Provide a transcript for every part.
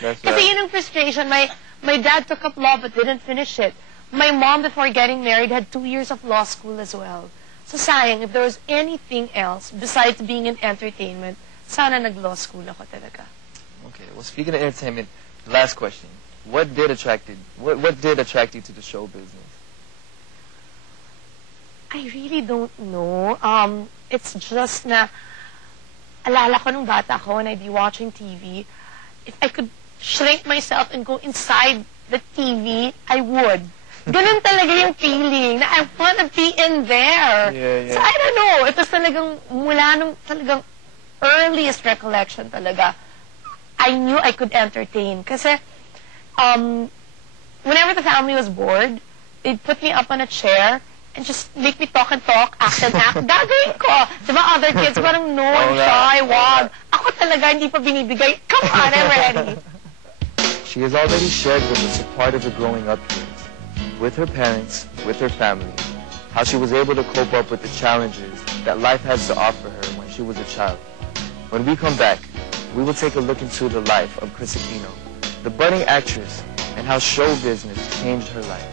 That's Kasi right. yun ang frustration. My dad took up law but didn't finish it. My mom, before getting married, had 2 years of law school as well. So sayang, if there was anything else besides being in entertainment, sana nag-law school ako talaga. Okay, well, speaking of entertainment, last question. What did attract you to the show business? I really don't know. It's just na, alala ko nung bata ko when I'd be watching TV, if I could shrink myself and go inside the TV, I would. Ganun talaga yung feeling na I want to be in there. Yeah. So I don't know. It was talagang mula nung talagang earliest recollection talaga. I knew I could entertain. Kasi whenever the family was bored, they'd put me up on a chair and just make me talk and talk, act and act. Gagawin ko. Diba other kids parang no, I'm shy, wag. Ako talaga hindi pa binibigay. Come on, I'm ready. She has already shared with us a part of her growing up years, with her parents, with her family, how she was able to cope up with the challenges that life has to offer her when she was a child. When we come back, we will take a look into the life of Kris Aquino, the budding actress, and how show business changed her life.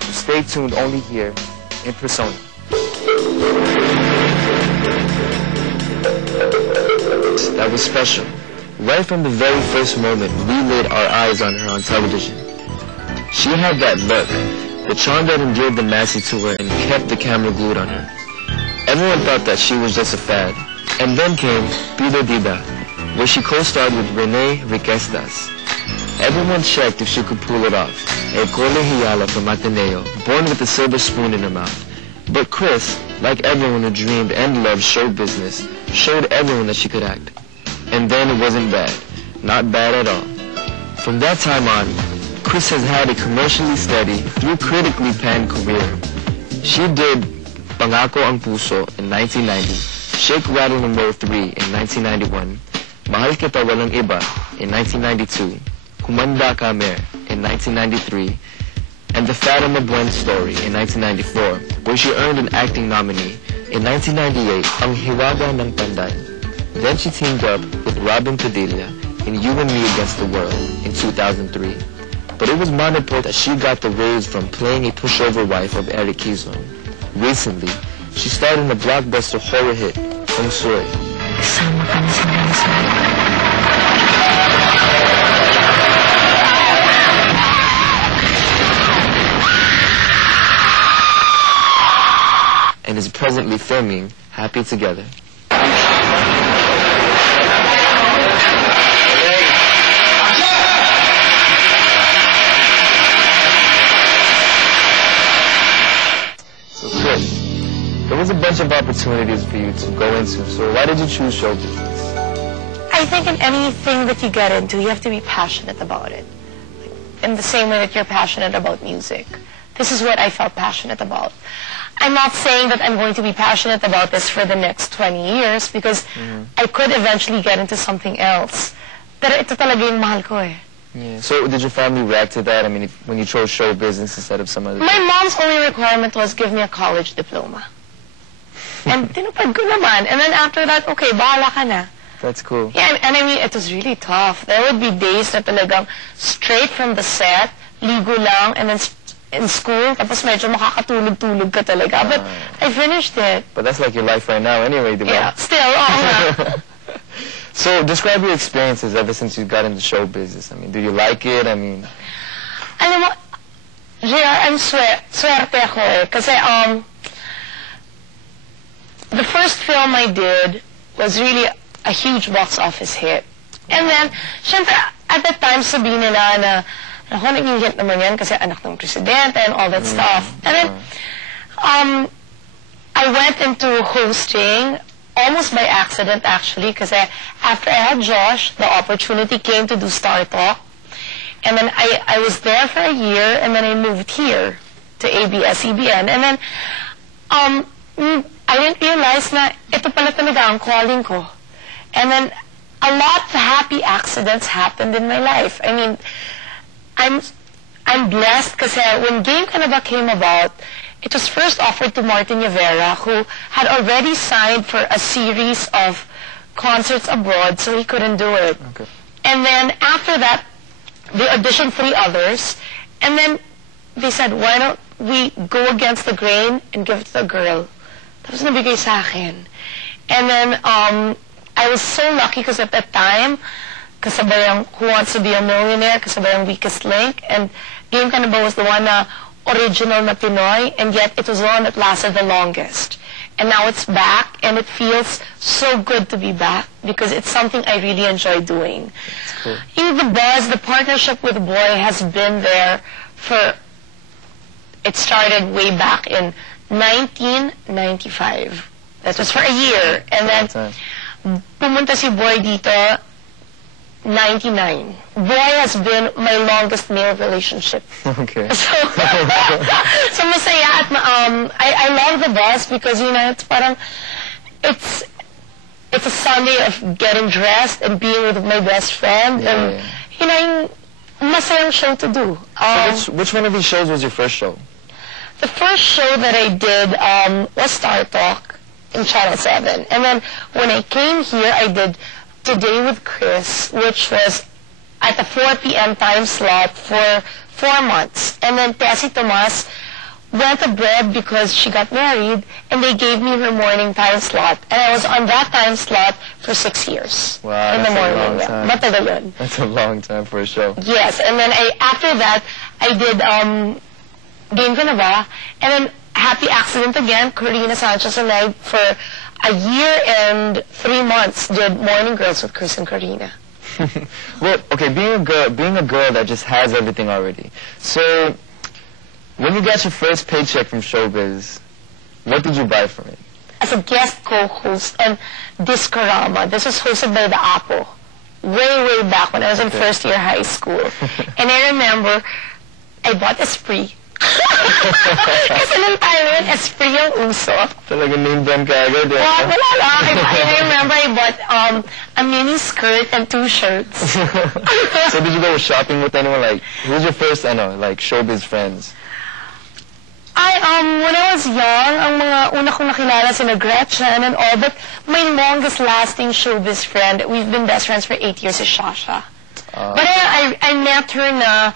So stay tuned only here in Persona. That was special. Right from the very first moment we laid our eyes on her on television. She had that look, the charm that endeared the Massey tour and kept the camera glued on her. Everyone thought that she was just a fad. And then came Pido Dida, where she co-starred with Rene Riquestas. Everyone checked if she could pull it off. A colegiala from Ateneo, born with a silver spoon in her mouth. But Kris, like everyone who dreamed and loved show business, showed everyone that she could act. And then it wasn't bad. Not bad at all. From that time on, Kris has had a commercially steady, through critically panned career. She did Pangako ang Puso in 1990, Shake, Rattle, and Roll 3 in 1991, Mahal Kita Walang Iba in 1992, Kumanda Ka Mer in 1993, and The Fatima Buen Story in 1994, where she earned an acting nominee. In 1998, Ang Hiwaga ng Panday. Then she teamed up with Robin Padilla in You and Me Against the World in 2003. But it was Manipur that she got the raise from playing a pushover wife of Eric Quezon. Recently, she starred in the blockbuster horror hit, Feng Shui. And is presently filming Happy Together. So Kris, there was a bunch of opportunities for you to go into, so why did you choose show business? I think in anything that you get into, you have to be passionate about it. In the same way that you're passionate about music. This is what I felt passionate about. I'm not saying that I'm going to be passionate about this for the next 20 years because I could eventually get into something else. Pero ito talaga yung mahal ko eh. Yeah. So did your family react to that? I mean, when you chose show business instead of some other... My mom's only requirement was give me a college diploma. And tinupad ko naman. And then after that, okay, bahala ka na. That's cool. Yeah, and I mean, it was really tough. There would be days na talagang straight from the set, ligo lang, and then in school, tapos medyo makakatulog-tulog ka talaga. But I finished it. But that's like your life right now anyway, di ba? Yeah, still, oo nga. So describe your experiences ever since you got into show business. I mean, do you like it? I mean... Alam mo, JR, I'm swerte ako eh. Kasi, the first film I did was really a huge box office hit. And then, syempre, at that time, sabihin nila na, ako, naging hit naman yan kasi anak ng presidente and all that stuff. And then, I went into hosting almost by accident, actually, kasi after I had Josh, the opportunity came to do Star Talk. And then I was there for a year, and then I moved here to ABS-CBN. And then, I didn't realize na ito pala talaga ang calling ko. And then, a lot of happy accidents happened in my life. I mean, I'm blessed kasi when Game Ka Na Ba came about, it was first offered to Martin Rivera, who had already signed for a series of concerts abroad, so he couldn't do it. Okay. And then after that, they auditioned 3 others, and then they said, why don't we go against the grain and give it to the girl? Tapos nabigay sa akin. And then, I was so lucky because at that time, kasabay ang Who Wants to Be a Millionaire, kasabay ang Weakest Link, and Game Ka Na Ba was the one na original na Pinoy, and yet it was the one that lasted the longest. And now it's back, and it feels so good to be back because it's something I really enjoy doing. That's cool. The buzz, the partnership with Boy has been there for, it started way back in 1995. That was for a year. And then, pumunta si Boy dito, 99. Boy has been my longest male relationship. Okay. So, so masaya at I love the bus because, you know, it's parang, it's a Sunday of getting dressed and being with my best friend. And, you know, masayang show to do. So which one of these shows was your first show? The first show that I did was Star Talk in Channel 7. And then when I came here, I did Today with Kris, which was at the 4 p.m. time slot for 4 months. And then Tessie Tomas went abroad because she got married, and they gave me her morning time slot. And I was on that time slot for 6 years. Wow, in the morning. Matagal yun. That's a long time for a show. Yes, and then after that, I did Game Ka Na Ba, and then Happy Accident again, Corina Sanchez and I, for a year and 3 months, did Morning Girls with Kris and Corina. Well, okay, being a girl that just has everything already. So, when you got your first paycheck from Showbiz, what did you buy from it? As a guest co-host on Discorama. This was hosted by the Apo. Way back when I was in first year high school. And I remember, I bought Esprit. Kasi nung time yun, Esprit yung uso. Talaga name brand ka agad. Wala lang. I remember I bought a mini skirt and 2 shirts. So did you go shopping with anyone? Like, who's your first, like, Showbiz friends? When I was young, ang mga una kong nakilala sina Gretchen and all, but my longest lasting Showbiz friend, we've been best friends for 8 years, is Shasha. But I met her na,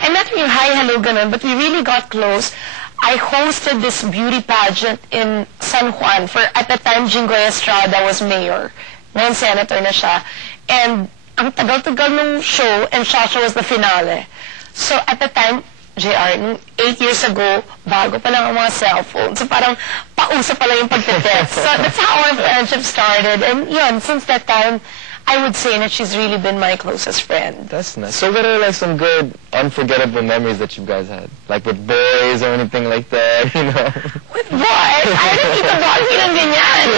I met her in hi, hello, ganun, but we really got close. I hosted this beauty pageant in San Juan for, at the time, Jingoy Estrada was mayor. Ngayon, senator na siya. And ang tagal-tagal nung show, and Shasha was the finale. So at the time, JR, 8 years ago, bago pa lang ang mga cellphones. So parang pauso pa lang yung pagte-text. So that's how our friendship started. And yun, since that time, I would say that she's really been my closest friend. That's nice. So what are like some good, unforgettable memories that you guys had? Like with boys or anything like that, you know? With boys? I didn't eat a body ng ganyan.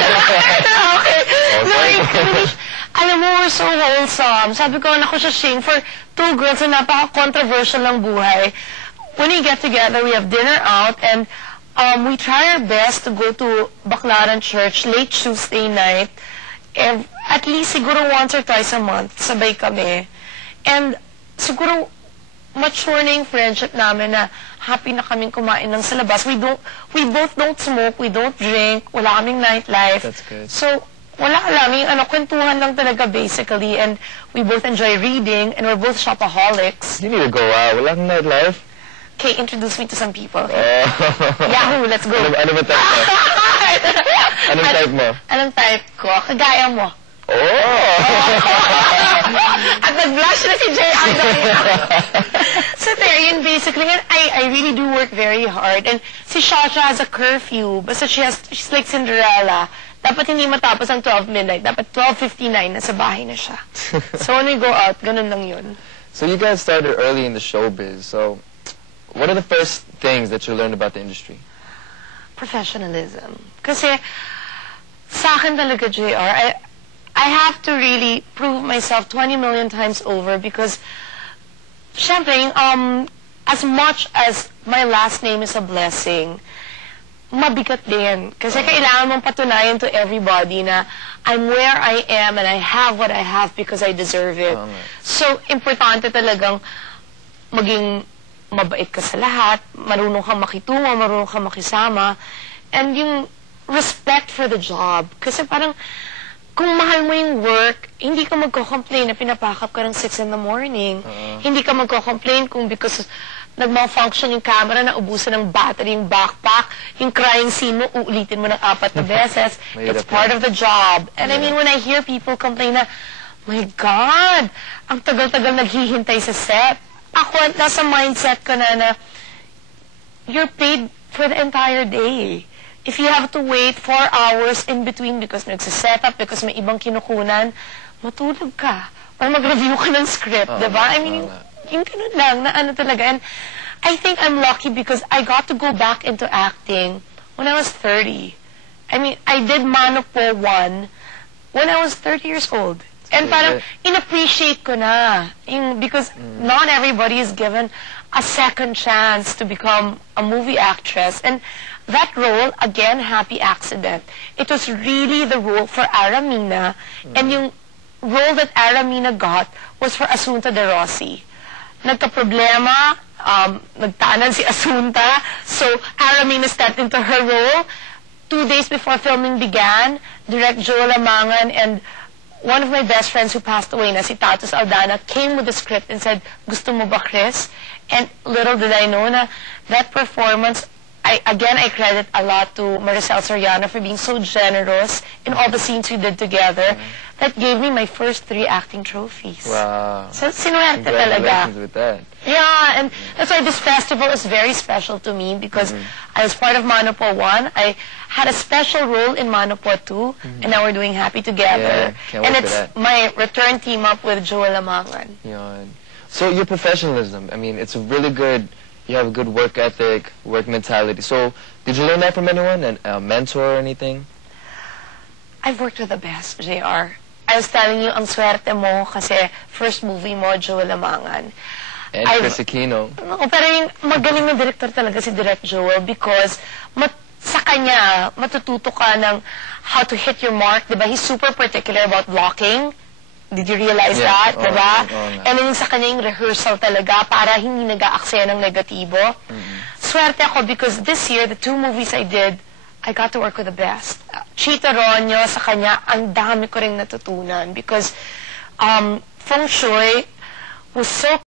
Okay. No, alam mo, we're so wholesome. Sabi ko, naku siya, Shing, for 2 girls na napaka-controversial ng buhay, when we get together, we have dinner out, and we try our best to go to Baclaran Church late Tuesday night. At least siguro once or twice a month, sabay kami. And siguro mature na yung friendship namin na happy na kaming kumain ng sa labas. We both don't smoke, we don't drink, wala kaming nightlife. That's good. So, wala lang, yung kwentuhan lang talaga basically, and we both enjoy reading, and we're both shopaholics. You need to go out. Wala kang nightlife. Okay, introduce me to some people. Yahoo, let's go. Ano ba type mo? Anong type mo? Anong type ko? Kagaya mo. Oh! At nag-blush na si JR. So there, yun basically. I really do work very hard. And si Shasha has a curfew. Basta she's like Cinderella. Dapat hindi matapos ang 12 midnight. Dapat 12:59, nasa bahay na siya. So when we go out, ganun lang yun. So you guys started early in the showbiz. So what are the first things that you learned about the industry? Professionalism. Kasi sa akin talaga, JR, I have to really prove myself 20 million times over because, syempre, as much as my last name is a blessing, mabigat din. Kasi kailangan mong patunayan to everybody na I'm where I am and I have what I have because I deserve it. So, importante talagang maging mabait ka sa lahat, marunong kang makitungo, marunong kang makisama, and yung respect for the job. Kasi parang, kung mahal mo yung work, hindi ka magko-complain na pinapakap ka ng 6 in the morning. Hindi ka magko-complain kung because nag-malfunction yung camera, na ubusan ng battery yung backpack, yung crying scene mo, uulitin mo ng 4 na beses. It's part of the job. And I mean, when I hear people complain na, my God, ang tagal-tagal naghihintay sa set. Ako, nasa mindset ko na you're paid for the entire day. If you have to wait 4 hours in between because nagsiset up, because may ibang kinukunan, matulog ka. Or mag-review ka ng script, diba? I mean, yung ganun lang, na ano talaga. And I think I'm lucky because I got to go back into acting when I was 30. I mean, I did Manopo 1 when I was 30 years old. And parang in-appreciate ko na. Because not everybody is given a second chance to become a movie actress. And that role, again, happy accident. It was really the role for Aramina. And yung role that Aramina got was for Asunta de Rossi. Nagka-problema, nagtaanan si Asunta. So Aramina stepped into her role. 2 days before filming began, Direct Joel Amangan and one of my best friends who passed away na si Tatus Aldana came with the script and said, gusto mo ba, Kris? And little did I know na that performance, I credit a lot to Maricel Soriano for being so generous in all the scenes we did together. That gave me my first 3 acting trophies. Wow. So, sinuwerte talaga. Congratulations with that. Yeah, and that's why this festival is very special to me because I was part of Manopo 1. I had a special role in Manopo 2, and now we're doing Happy Together. Yeah, can't and wait it's for that. my return team up with Joel Amangan. Yun. So your professionalism, I mean, it's really good. You have a good work ethic, work mentality. So did you learn that from anyone, a mentor or anything? I've worked with the best, JR. I was telling you, ang swerte mo kasi first movie mo, Joel Amangan. And Kris Aquino. No, pero yung magaling na director talaga si Direct Joel because sa kanya, matututo ka ng how to hit your mark, diba? He's super particular about blocking. Did you realize that, diba? And then sa kanya yung rehearsal talaga para hindi nag-aaksaya ng negatibo. Swerte ako because this year, the 2 movies I did, I got to work with the best. Chita Ronyo, sa kanya, ang dami ko ring natutunan because Feng Shui was so